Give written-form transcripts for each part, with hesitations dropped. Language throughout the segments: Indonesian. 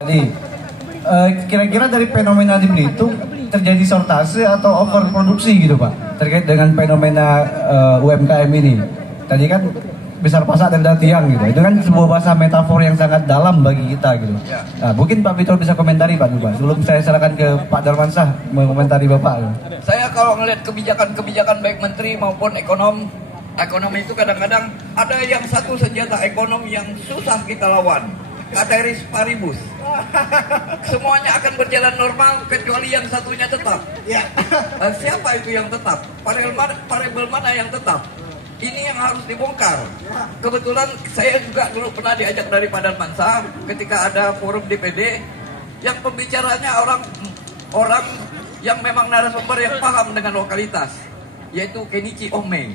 Jadi kira-kira dari fenomena di Belitung terjadi sortase atau overproduksi gitu Pak terkait dengan fenomena UMKM ini. Tadi kan besar pasak dan tiang gitu. Itu kan sebuah bahasa metafor yang sangat dalam bagi kita gitu. Nah, mungkin Pak Fitro bisa komentari Pak dulu Pak. Sebelum saya serahkan ke Pak Darmansyah mengomentari Bapak. Saya kalau ngelihat kebijakan-kebijakan baik menteri maupun ekonomi itu kadang-kadang ada yang satu senjata ekonomi yang susah kita lawan. Ceteris paribus. Semuanya akan berjalan normal kecuali yang satunya tetap. Ya. Siapa itu yang tetap? Variabel mana yang tetap? Ini yang harus dibongkar. Kebetulan saya juga dulu pernah diajak dari Pak Darmansyah ketika ada forum DPD yang pembicaranya orang yang memang narasumber yang paham dengan lokalitas, yaitu Kenichi Ohmeng.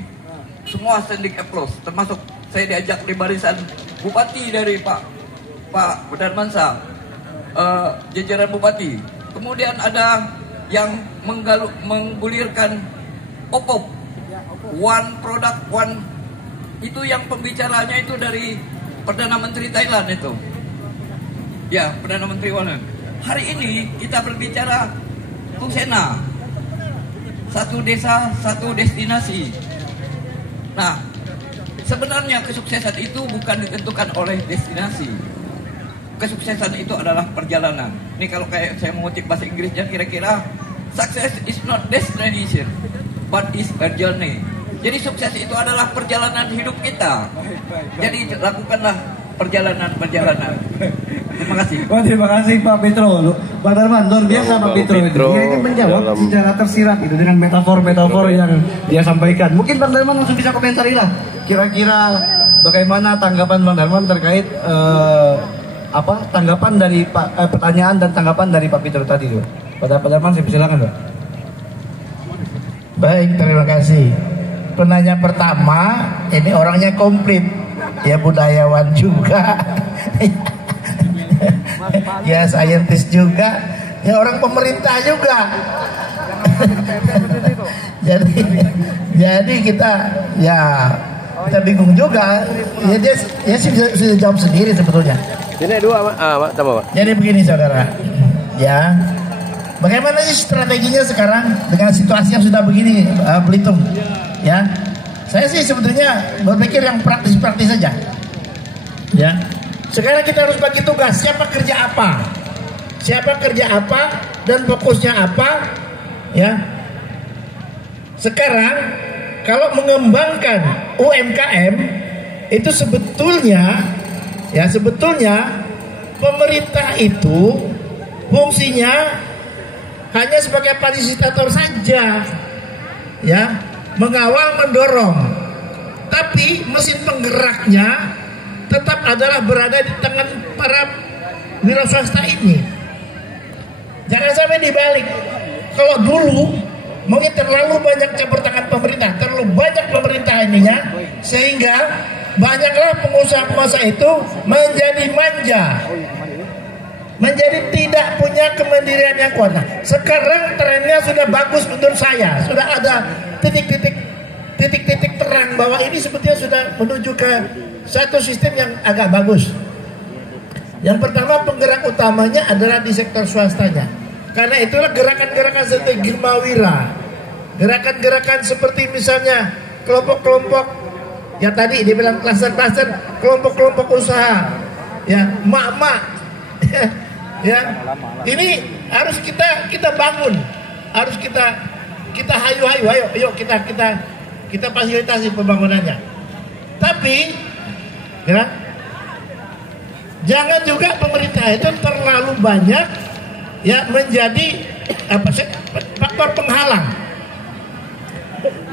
Semua standing applause, termasuk saya diajak di barisan bupati dari Pak Darmansyah, jajaran bupati. Kemudian ada yang menggulirkan OPOP, one product one, itu yang pembicaranya itu dari Perdana Menteri Thailand itu. Ya, Perdana Menteri Thailand. Hari ini kita berbicara Tusena, satu desa, satu destinasi. Nah, sebenarnya kesuksesan itu bukan ditentukan oleh destinasi. Kesuksesan itu adalah perjalanan. Ini kalau kayak saya mengutip bahasa Inggrisnya kira-kira success is not destination but is a journey. Jadi sukses itu adalah perjalanan hidup kita. Jadi lakukanlah perjalanan. Terima kasih. Oh, terima kasih Pak Fitro. Pak Darman, luar biasa Pak Fitro itu. Dia ini menjawab secara tersirat itu dengan metafor-metafor yang dia sampaikan. Mungkin Bang Darman langsung bisa komentari lah. Kira-kira bagaimana tanggapan Bang Darman terkait tanggapan dari pertanyaan dan tanggapan dari Pak Fitro tadi tuh. Pada Pak Darman, saya silakan Pak. Baik, terima kasih. Penanya pertama, ini orangnya komplit, ya budayawan juga, ya saintis juga, ya orang pemerintah juga. jadi kita bingung juga. Ya dia sih sudah jawab sendiri sebetulnya. Ini dua, Pak. Jadi begini saudara, ya, bagaimana sih strateginya sekarang dengan situasi yang sudah begini, Belitung, ya? Saya sih sebetulnya berpikir yang praktis-praktis saja, ya. Sekarang kita harus bagi tugas, siapa kerja apa, dan fokusnya apa, ya. Sekarang kalau mengembangkan UMKM itu sebetulnya pemerintah itu fungsinya hanya sebagai fasilitator saja, ya, mengawal, mendorong. Tapi mesin penggeraknya tetap adalah berada di tangan para wira swasta ini. Jangan sampai dibalik. Kalau dulu mungkin terlalu banyak campur tangan pemerintah, terlalu banyak pemerintah ininya, sehingga banyaklah pengusaha-pengusaha itu menjadi manja, menjadi tidak punya kemandirian yang kuat. Nah, sekarang trennya sudah bagus menurut saya, sudah ada titik-titik terang bahwa ini sebetulnya sudah menuju ke satu sistem yang agak bagus. Yang pertama, penggerak utamanya adalah di sektor swastanya. Karena itulah gerakan-gerakan seperti Girmawira, gerakan-gerakan seperti misalnya kelompok-kelompok, ya tadi dia bilang klaster-klaster, kelompok-kelompok usaha, ya, mak-mak, ya, ini harus kita bangun, harus kita hayu-hayu, ayo kita fasilitasi pembangunannya. Tapi, ya, jangan juga pemerintah itu terlalu banyak, ya, menjadi faktor penghalang.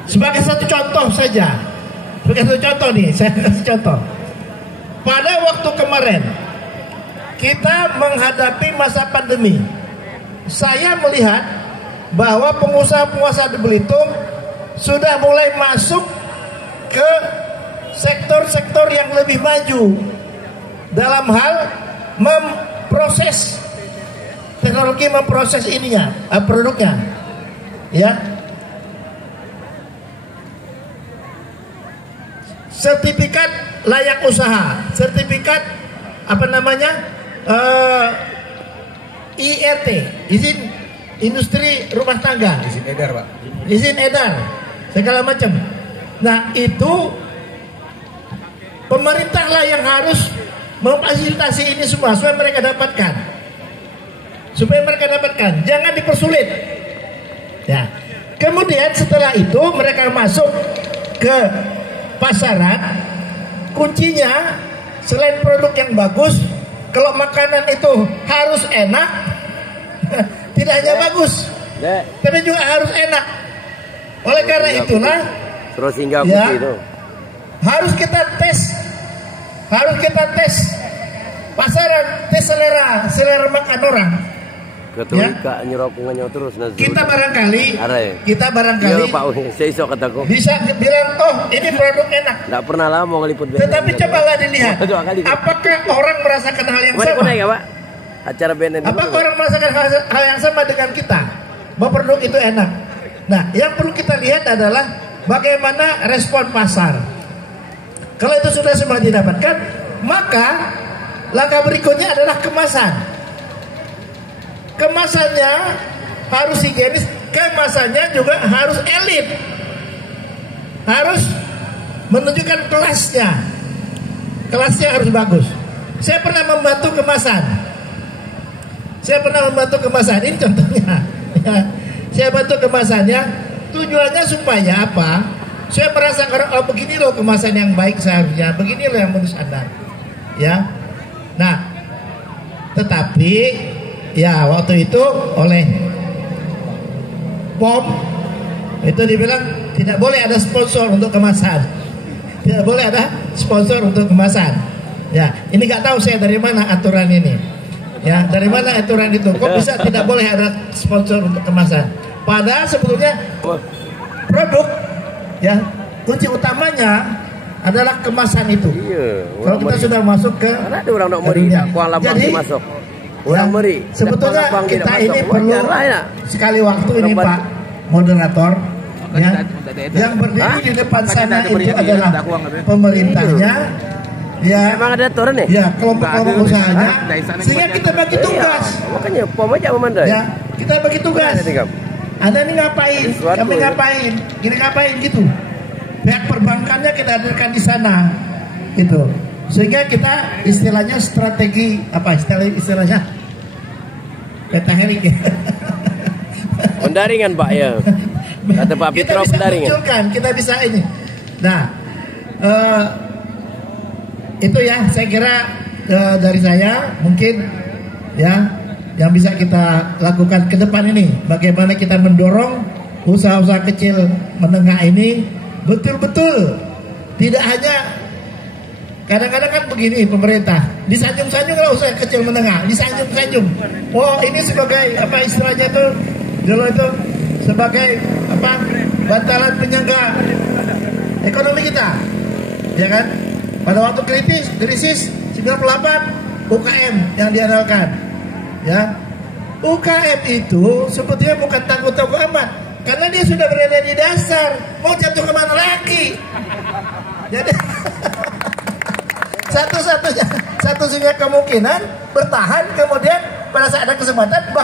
Sebagai satu contoh saja. Sebagai satu contoh nih, saya kasih contoh. Pada waktu kemarin kita menghadapi masa pandemi, saya melihat bahwa pengusaha-pengusaha di Belitung sudah mulai masuk ke sektor-sektor yang lebih maju dalam hal memproses teknologi, memproses ininya, produknya, ya. Sertifikat layak usaha, sertifikat IRT, izin industri rumah tangga, Izin edar, Pak. izin edar, segala macam. Nah itu pemerintahlah yang harus memfasilitasi ini semua supaya mereka dapatkan, jangan dipersulit. Ya, kemudian setelah itu mereka masuk ke pasaran, kuncinya selain produk yang bagus, kalau makanan itu harus enak, tidak hanya bagus, tapi juga harus enak. Oleh karena itulah, Terus hingga ya, itu. harus kita tes pasaran, tes selera makan orang. Ketua nyerok terus. Kita barangkali, Iya Pak, saya iso kataku. bisa bilang, oh ini produk enak. Nggak pernah lama ngeliput. Tetapi cobalah dilihat, apakah orang merasakan hal yang sama? Ya, Pak? Acara BNN. Apakah orang merasakan hal yang sama dengan kita? Bahwa produk itu enak. Nah, yang perlu kita lihat adalah bagaimana respon pasar. Kalau itu sudah semua didapatkan, maka langkah berikutnya adalah kemasan. Kemasannya harus higienis, kemasannya juga harus elit, harus menunjukkan kelasnya harus bagus. Saya pernah membantu kemasan, ini contohnya. Saya bantu kemasannya, tujuannya supaya apa? Saya merasa oh begini loh kemasan yang baik seharusnya, begini loh yang menurut standar. Ya, nah, tetapi ya waktu itu oleh POM itu dibilang tidak boleh ada sponsor untuk kemasan, tidak boleh ada sponsor untuk kemasan. Ya, ini nggak tahu saya dari mana aturan ini. Ya, dari mana aturan itu? Kok bisa tidak boleh ada sponsor untuk kemasan? Padahal sebetulnya produk, ya, kunci utamanya adalah kemasan itu. Iya. Kalau kita sudah masuk ke, ada orang nak meri, jadi masuk. Orang meri. Sebetulnya kita ini perlu sekali waktu ini Pak moderator, ya, yang berdiri di depan sana itu adalah pemerintahnya, ya, emang ada aturan nih? ya, kelompok-kelompok usahanya, sehingga kita bagi tugas. Makanya POM aja memandai. Ya, kita bagi tugas. Anda ini ngapain? Kami ngapain? Gini ngapain gitu. Pihak perbankannya kita hadirkan di sana, gitu. Sehingga kita istilahnya strategi apa istilahnya peta herik. Pendaringan Pak ya. Kata Pak Fitro pendaringan. Kita bisa ini. Nah, itu ya saya kira dari saya mungkin ya yang bisa kita lakukan ke depan ini. Bagaimana kita mendorong usaha-usaha kecil menengah ini betul-betul tidak hanya. Kadang-kadang kan begini pemerintah disanjung-sanjung kalau usaha kecil menengah, disanjung-sanjung. Oh ini sebagai apa istilahnya tuh dulu itu sebagai apa bantalan penyangga ekonomi kita, ya kan? Pada waktu krisis 98 UKM yang diandalkan, ya. UKM itu sebetulnya bukan tangguh-tangguh amat, karena dia sudah berada di dasar, mau jatuh kemana lagi? Jadi satu-satunya kemungkinan bertahan, kemudian pada saat ada kesempatan